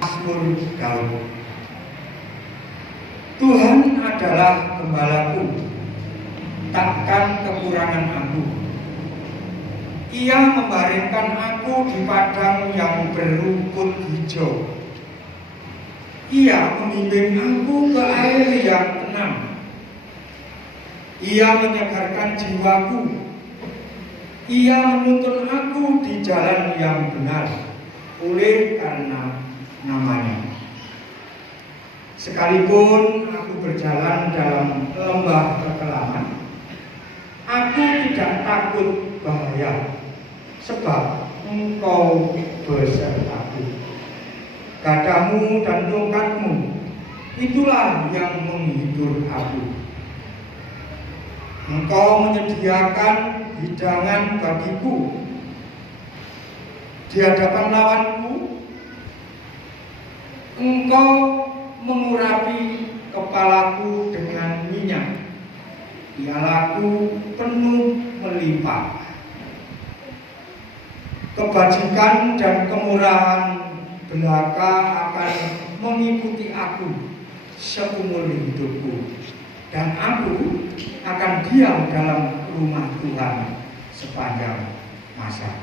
Mazmur Daud. Tuhan adalah gembalaku, takkan kekurangan aku. Ia membaringkan aku di padang yang berumput hijau. Ia membimbing aku ke air yang tenang. Ia menyegarkan jiwaku. Ia menuntun aku di jalan yang benar oleh karena namanya. Sekalipun aku berjalan dalam lembah kekelaman, aku tidak takut bahaya, sebab Engkau besertaku. Gadamu dan tongkatmu, itulah yang menghibur aku. Engkau menyediakan hidangan bagiku di hadapan lawanku. Engkau mengurapi kepalaku dengan minyak, pialaku penuh melimpah. Kebajikan dan kemurahan belaka akan mengikuti aku seumur hidupku, dan aku akan diam dalam rumah Tuhan sepanjang masa.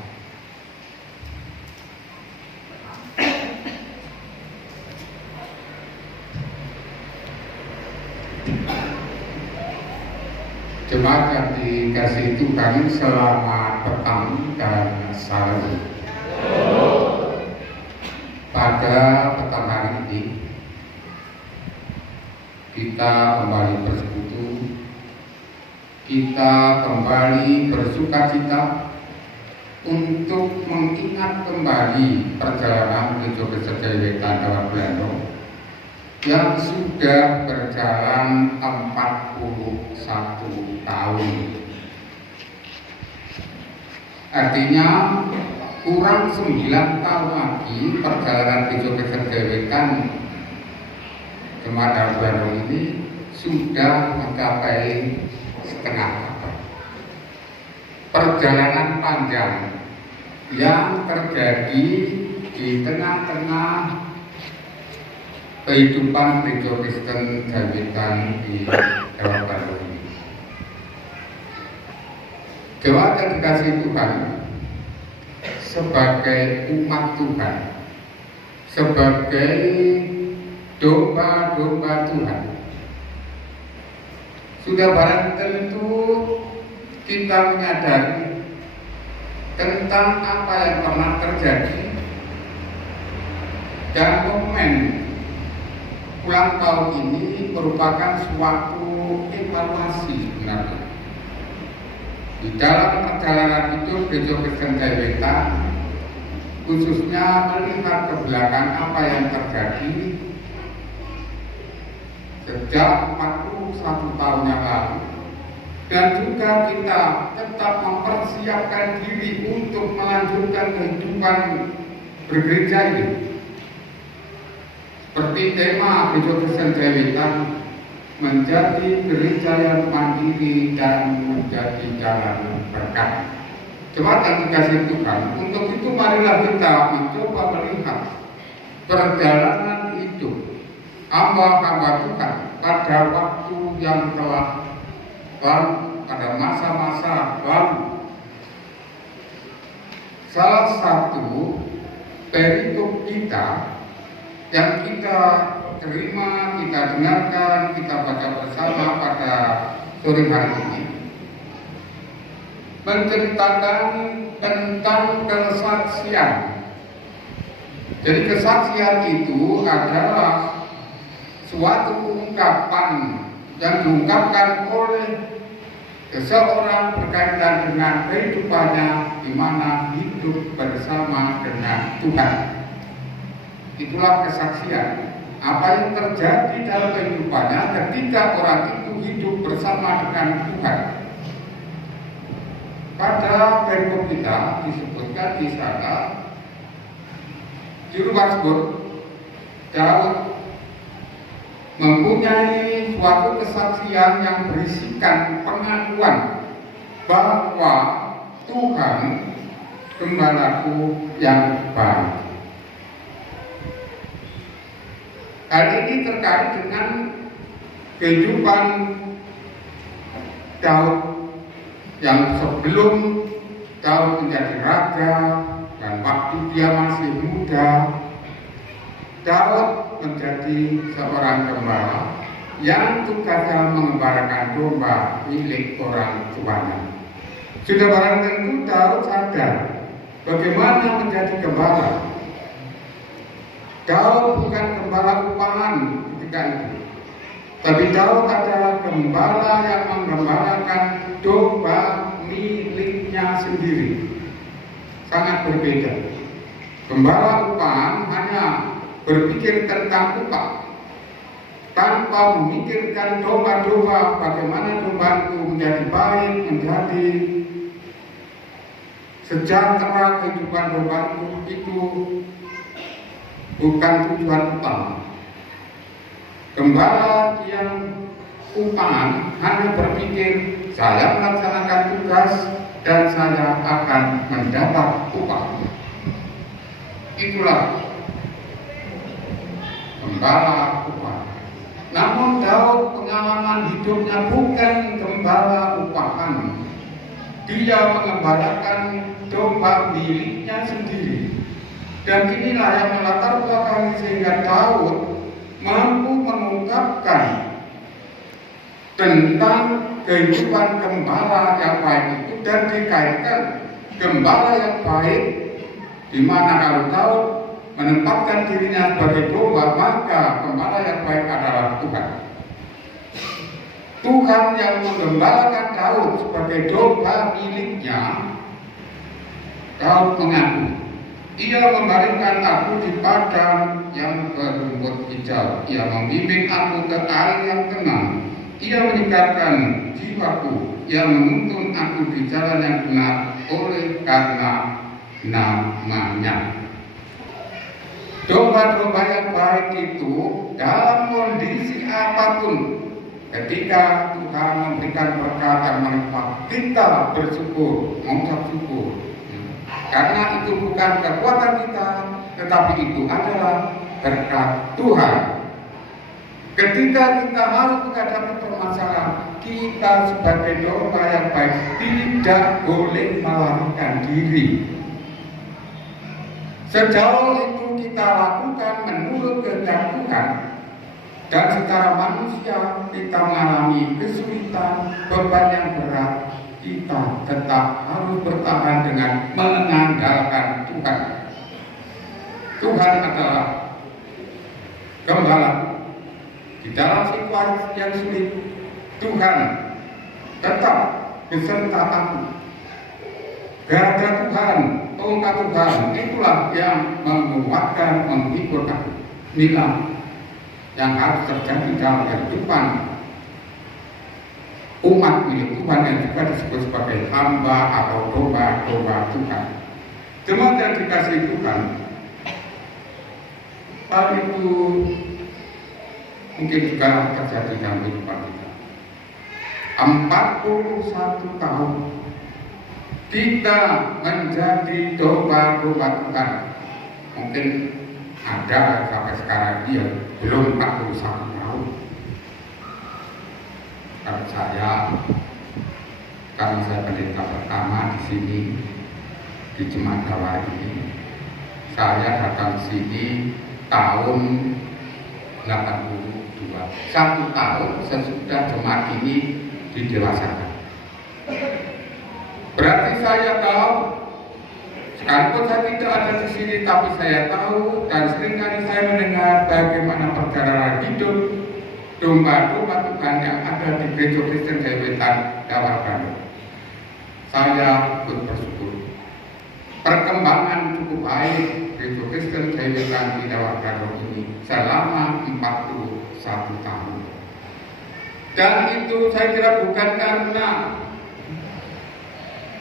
Jemaat yang dikasihi Tuhan, selamat petang dan salam. Pada petang hari ini kita kembali bersekutu, kita kembali bersukacita untuk mengingat kembali perjalanan Gereja Besar Wetan Dawan Belanda yang sudah berjalan 41 tahun. Artinya kurang 9 tahun lagi perjalanan Gereja Besar Wetan Jemaat Dawan Belanda ini sudah mencapai setengah abad. Perjalanan panjang yang terjadi di tengah-tengah kehidupan Gereja Kristen Jawitan di Jawa Barat ini. Jemaat yang dikasihi Tuhan, sebagai umat Tuhan, sebagai domba-domba Tuhan, sudah barang tentu kita menyadari tentang apa yang pernah terjadi, dan momen ulang tahun ini merupakan suatu evaluasi sebenarnya. Di dalam perjalanan hidup Gereja Kristen Jawitan, khususnya melihat ke belakang apa yang terjadi sejak 41 tahun yang lalu, dan juga kita tetap mempersiapkan diri untuk melanjutkan kehidupan bergereja ini. Seperti tema Gereja Kristen Jawitan, menjadi gereja yang mandiri dan menjadi jalan berkat. Jemaat yang dikasihi Tuhan, untuk itu marilah kita mencoba melihat perjalanan hidup hamba-hamba Tuhan pada waktu yang telah lalu, pada masa-masa lalu. Salah satu perikop kita yang kita terima, kita dengarkan, kita baca bersama pada sore hari ini menceritakan tentang kesaksian. Jadi kesaksian itu adalah suatu ungkapan yang diungkapkan oleh seseorang berkaitan dengan kehidupannya, di mana hidup bersama dengan Tuhan. Itulah kesaksian. Apa yang terjadi dalam kehidupannya ketika orang itu hidup bersama dengan Tuhan. Pada perikop kita disebutkan di sana, juru Mazmur Daud mempunyai suatu kesaksian yang berisikan pengakuan bahwa Tuhan gembalaku yang baik. Hal ini terkait dengan kehidupan Daud yang sebelum Daud menjadi raja dan waktu dia masih muda, Daud menjadi seorang gembala yang tugasnya mengembalakan domba milik orang tuanya. Sudah barang tentu Daud sadar bagaimana menjadi gembala. Daud bukan gembala upahan ketika itu, tapi Daud adalah gembala yang menggembalakan domba miliknya sendiri. Sangat berbeda. Gembala upahan hanya berpikir tentang upah, tanpa memikirkan domba-domba, bagaimana domba itu menjadi baik, menjadi sejahtera kehidupan domba itu bukan tujuan utama. Gembala yang upahan hanya berpikir, saya melaksanakan tugas dan saya akan mendapat upah. Itulah gembala upah. Namun Daud pengalaman hidupnya bukan gembala upahan. Dia mengembalakan domba miliknya sendiri. Dan inilah yang melatar belakangi sehingga Daud mampu mengungkapkan tentang kehidupan gembala yang baik itu dan dikaitkan gembala yang baik, di mana kalau Daud menempatkan dirinya sebagai domba, maka gembala yang baik adalah Tuhan. Tuhan yang menggembalakan Daud sebagai domba miliknya. Daud mengaku, ia membaringkan aku di padang yang berumput hijau. Ia membimbing aku ke air yang tenang. Ia menyegarkan jiwaku. Ia menuntun aku di jalan yang benar oleh karena namanya. Domba-domba yang baik itu dalam kondisi apapun, ketika Tuhan memberikan berkat yang melimpah, kita bersyukur, mengucap syukur. Karena itu bukan kekuatan kita, tetapi itu adalah berkat Tuhan. Ketika kita harus menghadapi permasalahan, kita sebagai domba yang baik tidak boleh melarikan diri. Sejauh itu kita lakukan menurut kehendak Tuhan, dan secara manusia kita mengalami kesulitan, beban yang berat, kita tetap harus bertahan dengan mengandalkan Tuhan. Tuhan adalah gembala. Di dalam situasi yang sulit, Tuhan tetap beserta aku. Gada Tuhan, tongkat Tuhan, itulah yang menguatkan, menghibur aku. Inilah yang harus terjadi dalam kehidupan umat milik Tuhan yang juga disebut sebagai hamba atau domba-domba Tuhan. Jemaat yang dikasihi Tuhan, hal itu mungkin juga terjadi dalam kehidupan kita. 41 tahun kita menjadi domba-domba Tuhan. Mungkin ada sampai sekarang dia belum 41 tahun. Karena saya pendeta pertama di sini di Jemaat Dakwah ini, saya datang di sini tahun 82, 1 tahun sesudah jemaat ini didewasakan. Berarti saya tahu, sekalipun saya tidak ada di sini, tapi saya tahu dan seringkali saya mendengar bagaimana perjalanan hidup domba-domba Tuhan yang ada di Gereja Kristen Jayawetan Dawargando. Saya bersyukur perkembangan cukup baik Gereja Kristen Jayawetan di Dawargando ini selama 41 tahun. Dan itu saya kira bukan karena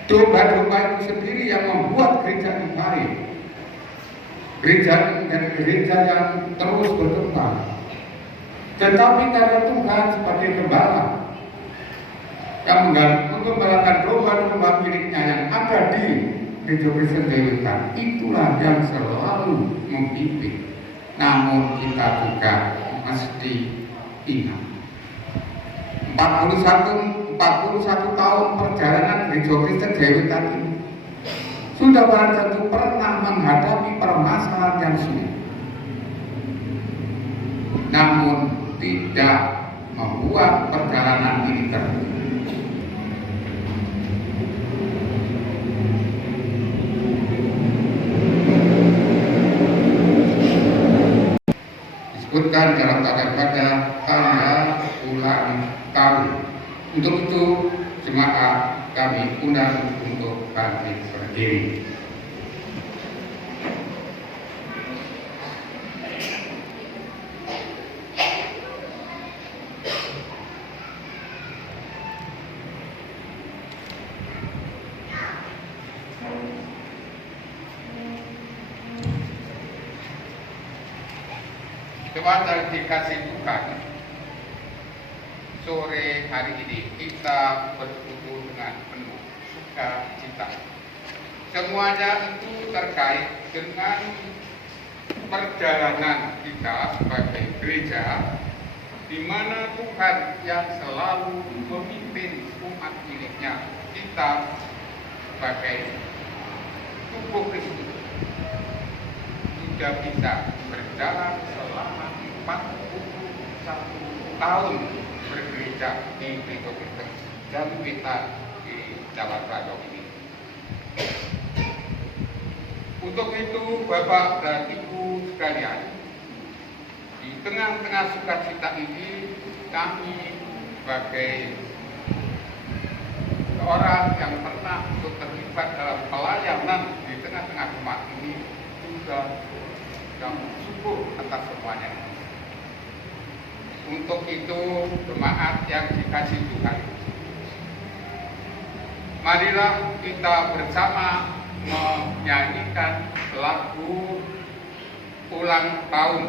domba-domba itu sendiri yang membuat gereja ini baik. Gereja ini menjadi gereja yang terus berkembang, tetapi karena Tuhan sebagai gembala yang menggembalakan domba-domba miliknya yang ada di Gereja Kristen Jayawetan, itulah yang selalu membimbing, namun kita juga mesti ingat 41 tahun perjalanan Gereja Kristen Jaya Wetan ini sudah barang tentu pernah menghadapi permasalahan yang sulit, namun tidak membuat perjalanan ini terhenti. Disebutkan dalam pada tanggal ulang tahun. Untuk itu jemaat kami undang untuk bangkit berdiri. Jemaat yang dikasih Tuhan, sore hari ini kita berkumpul dengan penuh sukacita. Semuanya itu terkait dengan perjalanan kita sebagai gereja, di mana Tuhan yang selalu memimpin umat miliknya, kita sebagai tubuh Kristus sudah bisa berjalan selama 41 tahun bergereja di Gereja Kristen Jaya Wetan di Jawa Barat ini. Untuk itu Bapak dan Ibu sekalian, di tengah-tengah sukacita ini kami sebagai seorang yang pernah terlibat dalam pelayanan di tengah-tengah umat ini juga syukur atas semuanya. Untuk itu jemaat yang dikasih Tuhan, marilah kita bersama menyanyikan lagu ulang tahun